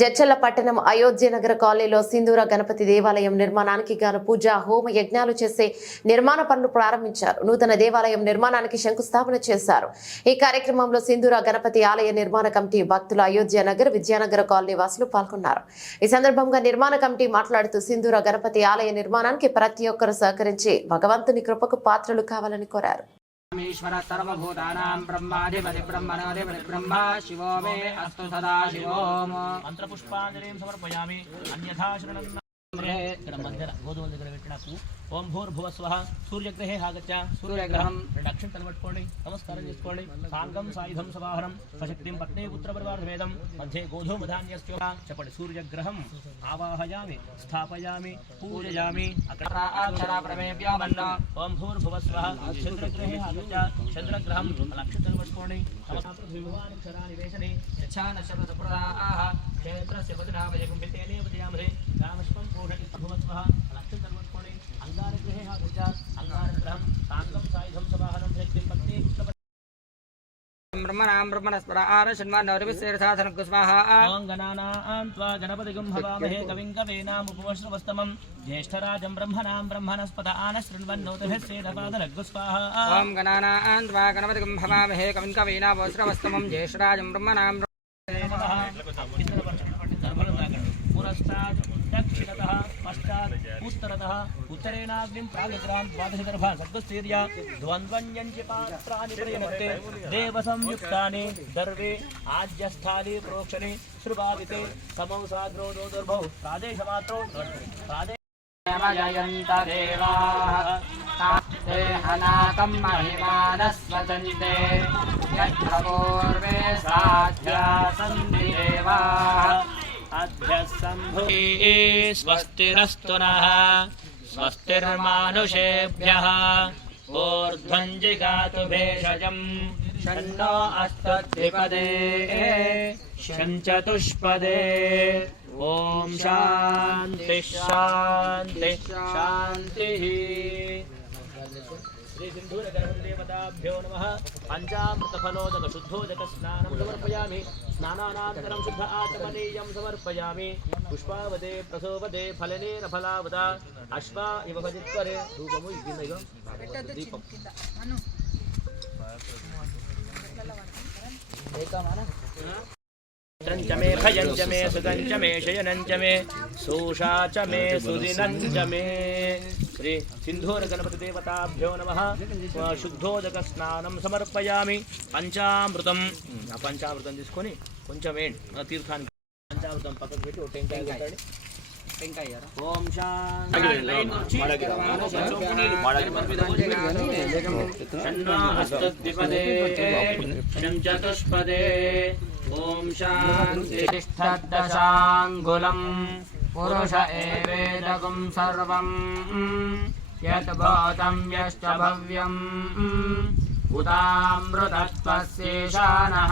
జడ్చల్ల పట్టణం అయోధ్య నగర కాలనీలో సింధూర గణపతి దేవాలయం నిర్మాణానికి గాను పూజ హోమ యజ్ఞాలు చేసే నిర్మాణ పనులు ప్రారంభించారు. నూతన దేవాలయం నిర్మాణానికి శంకుస్థాపన చేశారు. ఈ కార్యక్రమంలో సింధూర గణపతి ఆలయ నిర్మాణ కమిటీ భక్తులు అయోధ్య నగర్ విద్యానగర కాలనీ వాసులు పాల్గొన్నారు. ఈ సందర్భంగా నిర్మాణ కమిటీ మాట్లాడుతూ సింధూర గణపతి ఆలయ నిర్మాణానికి ప్రతి ఒక్కరు సహకరించి భగవంతుని కృపకు పాత్రలు కావాలని కోరారు. ईश्वर सर्वभूतानां ब्रह्माधिपति ब्रह्मणोधिपति ब्रह्म शिवो मे अस्तु सदा शिवोम मन्त्रपुष्पाञ्जलिं समर्पयामि अन्यथा शरणं ओम भूर्भुव स्वः सूर्यग्रहे सूर्यग्रह सूर्यग्रहं दक्षिणतलवट्कोणि नमस्कार साङ्गं सायुधं सवाहनं सशक्तिं पत्नी पुत्रपरिवारभेदं मध्ये गोधूमधान्यश्च चपणि सूर्यग्रहम्। आवाहयामि। स्थापयामि। पूजयामि। ओम भूर्भुव स्वः चन्द्रग्रहे आगत्य। चन्द्रग्रहं लक्षतलवट्कोणि नमस्कारनिवेशने यच्छान शब्दपुरा आह क्षेत्रस्य रामश्वं पूषति भुवत्वः అంగారగృహే ఆగచ్చ అంగారగ్రహం సాంగం సాయుధం సవాహనం శక్తిం పత్ని పుత్ర బ్రహ్మణాం బ్రహ్మణస్పర ఆరషణ్మాన్నవరివిశ్రేరసాధనకు స్వాహా ఓం గణానాం త్వా గణపతిగం హవామహే కవిం కవీనాముపవశ్రవస్తమం జ్యేష్ఠరాజం బ్రహ్మణాం బ్రహ్మణస్పత ఆనశృణ్వన్నోతభిస్సేదపాదలగ్గు స్వాహా उत्तरतः उत्तरेणाग्निं प्रागग्रान् द्वादशगर्भा सद्वस्तीर्या द्वन्द्वन्यञ्च पात्राणि प्रयनत्ते देवसंयुक्तानि दर्वे आज्यस्थाले प्रोक्षणे श्रुभाविते समौ साद्रो दोदुर्भौ प्रादेशमात्रौ प्रादे जयन्त देवाः ते साध्या सन्ति देवाः। स्वस्तिरस्तु नः स्वस्तिर्मानुषेभ्यः। ऊर्ध्वञ्जिगातु भेषजम् षण्णो अष्टद्विपदे षञ्चतुष्पदे। ॐ शान्ति शान्ति शान्तिः। श्रीमाताभ्यो नमः। पञ्चामृतफलोदकशुद्धोदकस्नानं समर्पयामि। स्नानानन्तरं शुद्ध आचमनीयं समर्पयामि। पुष्पावदे प्रसोपदे फलनेन फलावदा। अश्वा इव भजित्वरे। धूपमु इदिनैव दीपम् च मे भयं च मे सुगं च मे शयनं च मे सोषा च मे सुदिनं च मे। శ్రీ సింధూర గణపతి దేవతాభ్యో నమ. శుద్ధోదక స్నానం సమర్పయామి. పంచామృతం. ఆ పంచామృతం తీసుకొని కొంచెం ఏంటి తీర్థానికి పంచామృతం పక్కకు పెట్టి ఒక టెంకాయ చతుష్పదే ఓం శాంతి. చతుష్పదే पुरुष एवेदगुं सर्वम् यत् भूतं यश्च भव्यम् उतामृतत्वस्येषानः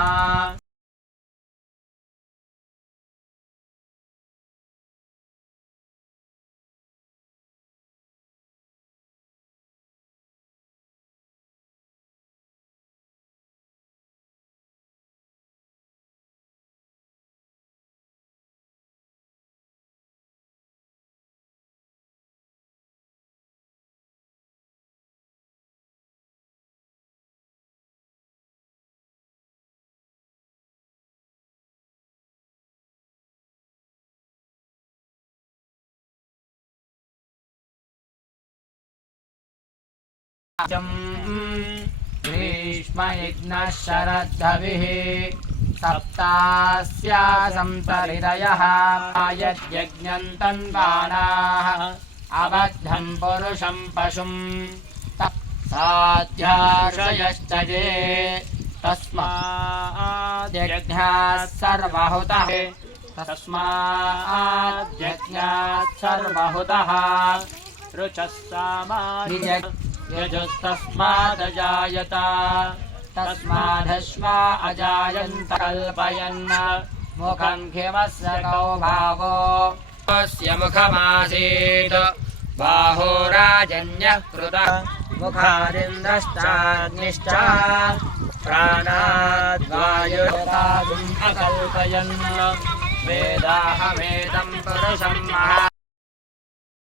ग्रीष्मयज्ञः शरद्धविः सप्तास्यासन्तरिदयः यज्ञम् तन्वानाः अबद्धम् पुरुषम् पशुम् साध्यार्षयश्च ये तस्माद्यज्ञाः सर्वहुतः तस्माद्यज्ञात् सर्वहुतः रुचः सामान्य यजुस्तस्मादजायत तस्मादश्वा अजायन्त कल्पयन् मुखम् खिमस्य कौ भावो स्वस्य मुखमासीत् बाहोराजन्यः कृतः मुखादिन्द्रश्चाग्निश्च प्राणाद्वायुरागुम् अकल्पयन् वेदाहमेदं पुरुषं महा